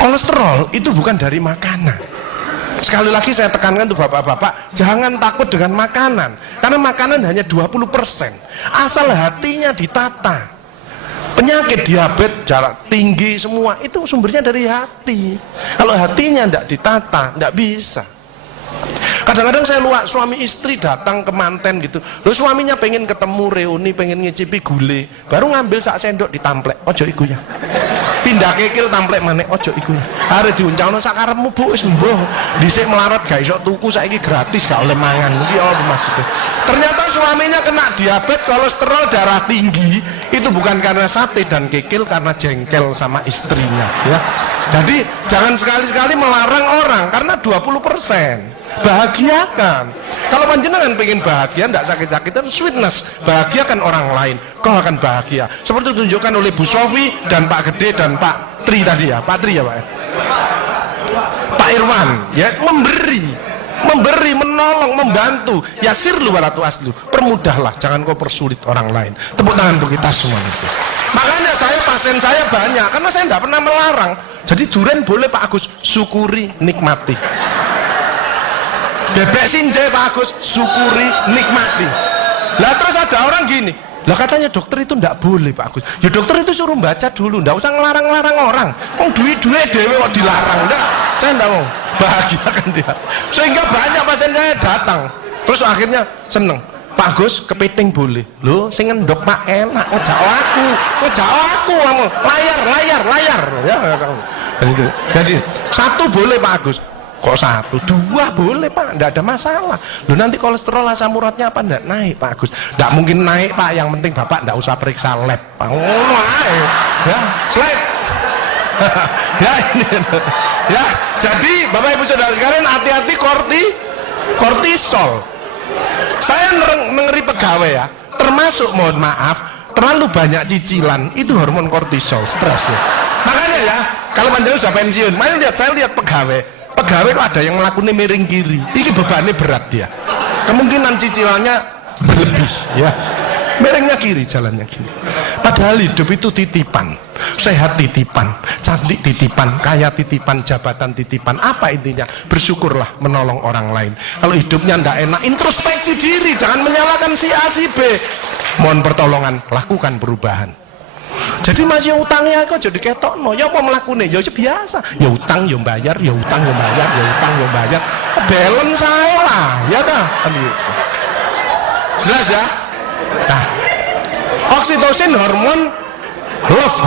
Kolesterol itu bukan dari makanan. Sekali lagi saya tekankan tuh bapak-bapak, jangan takut dengan makanan, karena makanan hanya 20%. Asal hatinya ditata. Penyakit diabetes, darah tinggi, semua itu sumbernya dari hati. Kalau hatinya tidak ditata, tidak bisa. Kadang-kadang saya lihat suami istri datang ke manten gitu, loh suaminya pengen ketemu reuni, pengen ngicipi gulai, baru ngambil sak sendok ditamplek, ojo iku ya. Pindah kekil tamplek maneh, ojo iku ya. Are diuncangno sak karepmu Bu, wis mbuh. Dhisik melarat gak iso tuku, saiki gratis gak oleh mangan. Iki apa maksudnya? Ternyata suaminya kena diabetes, kolesterol, darah tinggi, itu bukan karena sate dan kekil, karena jengkel sama istrinya ya. Jadi jangan sekali-sekali melarang orang, karena 20%. Bahagiakan. Kalau panjenengan pengen bahagia, tidak sakit-sakitan, sweetness, bahagiakan orang lain, kau akan bahagia. Seperti ditunjukkan oleh Bu Sofi dan Pak Gede dan Pak Tri tadi ya, Pak Tri ya Pak. Pak Irwan ya, memberi, menolong, membantu. Yasirlu wala tu'aslu, permudahlah, jangan kau persulit orang lain. Tepuk tangan untuk kita semua itu. Makanya pasien saya banyak, karena saya tidak pernah melarang. Jadi durian boleh Pak Agus, syukuri, nikmati. Bebek sinjai Pak Agus, syukuri, nikmati. Lah terus ada orang gini, lah katanya dokter itu ndak boleh Pak Agus. Ya dokter itu suruh baca dulu, ndak usah ngelarang-larang orang. Duit-duit dewe kok dilarang, ndak. Saya ndak mau, bahagiakan dia. Sehingga banyak pasien saya datang, terus akhirnya seneng. Pak Agus, kepiting boleh. Loh, sing ngendok Pak enak, ngejak aku kamu. Layar. Ya, jadi satu boleh Pak Agus. Kok satu, dua boleh Pak, tidak ada masalah. Loh nanti kolesterol asam uratnya apa tidak naik Pak Agus? Tidak mungkin naik Pak, yang penting Bapak tidak usah periksa lab Pak. Ya, slide. Ya ini. Ya, jadi Bapak Ibu Saudara sekalian, hati-hati kortisol. Saya mengeri pegawai ya, termasuk mohon maaf, terlalu banyak cicilan, itu hormon kortisol, stres ya. Makanya ya, kalau panjenengan sudah pensiun, saya lihat pegawai kok ada yang melakukannya miring kiri, ini bebannya berat dia, kemungkinan cicilannya berlebih ya, miringnya kiri, jalannya kiri. Padahal hidup itu titipan, sehat titipan, cantik titipan, kaya titipan, jabatan titipan. Apa intinya? Bersyukurlah, menolong orang lain. Kalau hidupnya ndak enak, introspeksi diri, jangan menyalahkan si A si B, mohon pertolongan, lakukan perubahan. Jadi masih utangnya kok jadi ketok no, ya apa melakukannya, ya biasa, ya utang ya bayar, ya utang ya bayar, ya utang ya bayar, balance saya lah, ya dah, jelas ya. Nah, oksitosin hormon love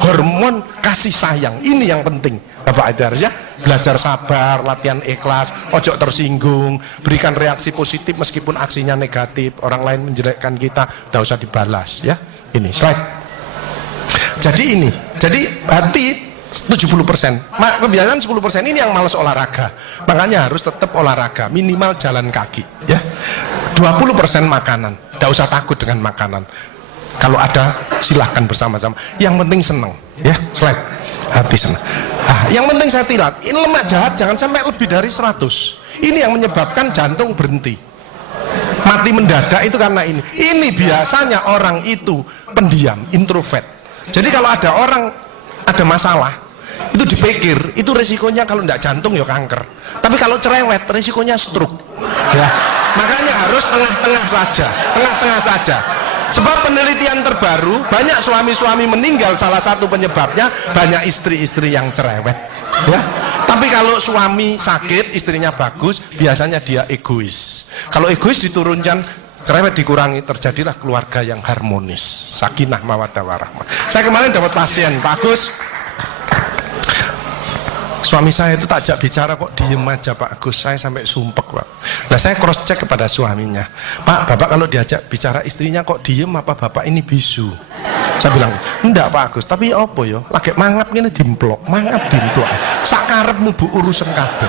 hormon kasih sayang, ini yang penting Bapak Ibu ya. Belajar sabar, latihan ikhlas, ojo tersinggung, berikan reaksi positif meskipun aksinya negatif, orang lain menjelekkan kita, tidak usah dibalas ya. Ini slide. Jadi hati 70%, kebiasaan 10%, ini yang malas olahraga, makanya harus tetap olahraga, minimal jalan kaki ya. 20% makanan, tidak usah takut dengan makanan, kalau ada silahkan bersama-sama, yang penting senang ya. Slide. Hati senang. Yang penting saya tilat, ini lemak jahat jangan sampai lebih dari 100, ini yang menyebabkan jantung berhenti, mati mendadak itu karena ini biasanya orang itu pendiam, introvert. Jadi kalau ada orang ada masalah, itu dipikir, itu resikonya kalau tidak jantung ya kanker, tapi kalau cerewet resikonya stroke ya. Makanya harus tengah-tengah saja. Sebab penelitian terbaru, banyak suami-suami meninggal, salah satu penyebabnya banyak istri-istri yang cerewet ya. Tapi kalau suami sakit, istrinya bagus, biasanya dia egois. Kalau egois diturunkan, cerewet dikurangi, terjadilah keluarga yang harmonis, sakinah mawaddah warahmah. Saya kemarin dapat pasien, Pak Agus, suami saya itu tak ajak bicara kok diem aja Pak Agus, saya sampai sumpek Pak. Nah saya cross check kepada suaminya, Pak, Bapak kalau diajak bicara istrinya kok diem, apa Bapak ini bisu? Saya bilang, enggak Pak Agus, tapi apa ya, lagi mangap gini dimplok, sakarepmu Bu urusan kabeh.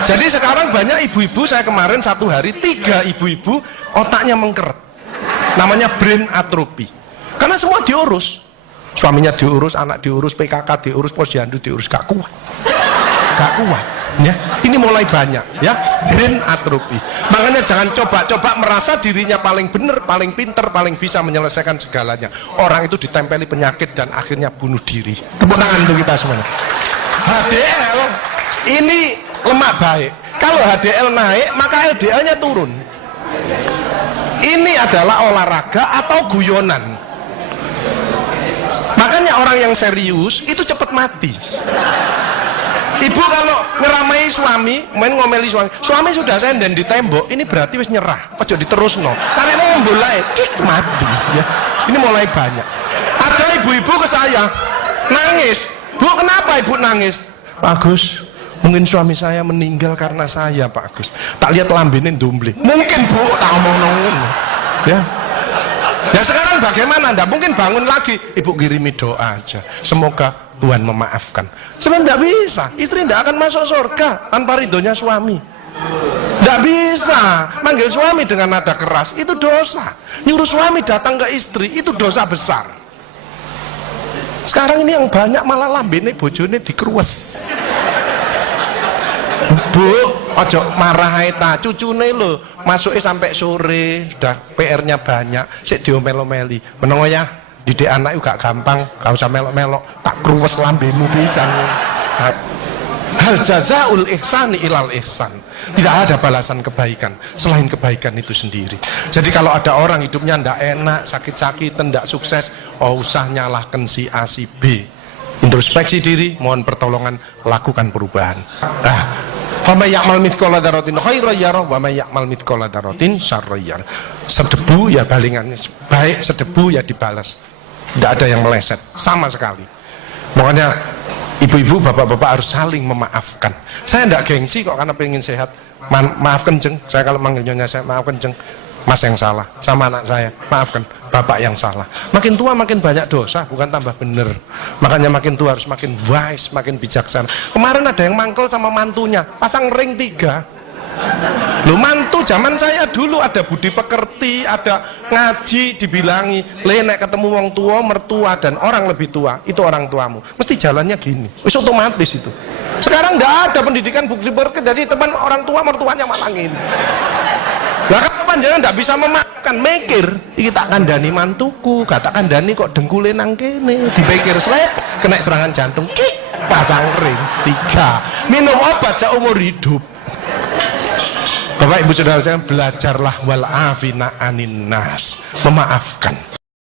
Jadi sekarang banyak ibu-ibu, saya kemarin satu hari 3 ibu-ibu otaknya mengkeret, namanya brain atrophy, karena semua diurus, suaminya diurus, anak diurus, PKK diurus, posyandu diurus, gak kuat ya. Ini mulai banyak ya, brain atrophy. Makanya jangan coba-coba merasa dirinya paling benar, paling pinter, paling bisa menyelesaikan segalanya. Orang itu ditempeli penyakit dan akhirnya bunuh diri. Tepuk tangan untuk kita semuanya. HDL ini lemak baik. Kalau HDL naik maka LDL-nya turun. Ini adalah olahraga atau guyonan. Makanya orang yang serius itu cepat mati. Ibu kalau ngeramai suami, main ngomeli suami sudah senden di tembok, ini berarti wis nyerah, ojo diterusno. Karena mau mulai kik mati ya. Ini mulai banyak. Ada ibu-ibu ke saya nangis, Bu kenapa ibu nangis? Pak Agus, mungkin suami saya meninggal karena saya Pak Agus. Tak lihat lambene ndumbling. Mungkin Bu, tak ngomong ya. Ya sekarang bagaimana? Nggak mungkin bangun lagi. Ibu kirimi doa aja. Semoga Tuhan memaafkan. Sebab nggak bisa. Istri nggak akan masuk surga tanpa ridhonya suami. Nggak bisa. Manggil suami dengan nada keras itu dosa. Nyuruh suami datang ke istri itu dosa besar. Sekarang ini yang banyak malah lambene bojone dikeruwes. Bu, ojo marah ta, cucune lho, masuknya sampai sore, sudah PR-nya banyak, sik diomel-omeli. Menengo ya, didik anak juga gampang, gak usah melok-melok, tak kruwes lambemu pisan. Hal jazaul ihsani ilal ihsan. Tidak ada balasan kebaikan selain kebaikan itu sendiri. Jadi kalau ada orang hidupnya ndak enak, sakit-sakitan, ndak sukses, oh usah nyalahkan si A si B. Introspeksi diri, mohon pertolongan, lakukan perubahan. Fama ya'mal mithqala dzarratin khairan yarah wa may ya'mal mithqala dzarratin syarran yarah. Sedebu ya balingannya, baik sedebu ya dibalas. Tidak ada yang meleset sama sekali. Makanya ibu-ibu, bapak-bapak harus saling memaafkan. Saya tidak gengsi kok karena pengen sehat. Maafkan jeng, saya kalau manggil nyonya saya maafkan jeng. Mas yang salah, sama anak saya maafkan, bapak yang salah. Makin tua makin banyak dosa, bukan tambah bener. Makanya makin tua harus makin wise, makin bijaksana. Kemarin ada yang mangkel sama mantunya, pasang ring 3. Loh, mantu zaman saya dulu ada budi pekerti, ada ngaji, dibilangi nek ketemu wong tua, mertua dan orang lebih tua, itu orang tuamu, mesti jalannya gini, wis otomatis itu. Sekarang nggak ada pendidikan budi pekerti, jadi teman orang tua mertuanya malah ngene. Lah kan panjenengan ndak bisa memaafkan, mikir iki tak kandhani mantuku, gak tak kandhani kok dengkule nang kene, dipikir slek kena serangan jantung, kik pasang ring 3, minum obat seumur hidup. Bapak Ibu Saudara saya, belajarlah wal afina anin nas, memaafkan.